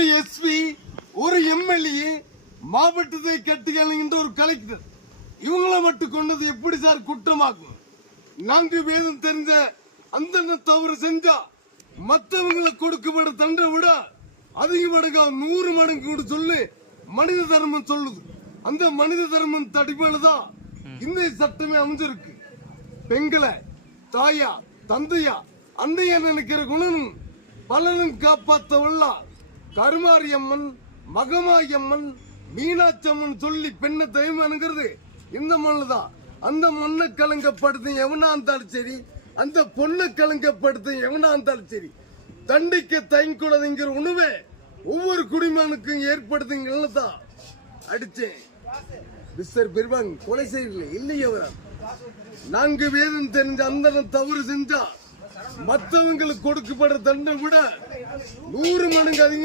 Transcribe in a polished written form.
ஒரு எஸ்பி, ஒரு எம்எல்ஏ, மாவட்டத்தை கட்டியாளுகின்ற ஒரு கலெக்டர், இவங்களை மட்டும் கொண்டது எப்படி சார் குற்றமாக்கும்? 4 வேதம் தெரிஞ்ச அந்த தவறு செஞ்சா மற்றவங்களை கொடுக்கப்பட தண்டனை விட அதிக மடங்கா 100 மடங்கு கூட சொல்லி மனித தர்மம் சொல்லுது. அந்த மனித தர்மம் அடிப்படையில தான் இந்த சட்டமே அமைஞ்சிருக்கு. பெண்களை தாயா, தந்தையா, அன்னையா நினைக்கிற குணம் பலனும் காப்பாத்தவல்ல கருமாரி அம்மன், மகமாயி அம்மன், மீனாட்சி அம்மன் சொல்லி பெண்ணை தெய்வம்ங்கிறது இந்த மண்ணு தான். அந்த மண்ணை கலங்கப்படுத்த எவனா இருந்தாலும் சரி, அந்த பொண்ணை கலங்கப்படுத்த எவனா இருந்தாலும் சரி, தண்டிக்க தயங்கக்கூடாதுங்கிற உணவை ஒவ்வொரு குடிமகனுக்கும் ஏற்படுத்துங்கதான் அடிச்சேன். மிஸ்டர் பெருமான் கொலை செய்யல இல்லையே. 4 வேதம் தெரிஞ்ச அந்த தவறு செஞ்சா மற்றவங்களுக்கு கொடுக்கப்படுற தண்டனை விட 100 மடங்கு அதிகம்.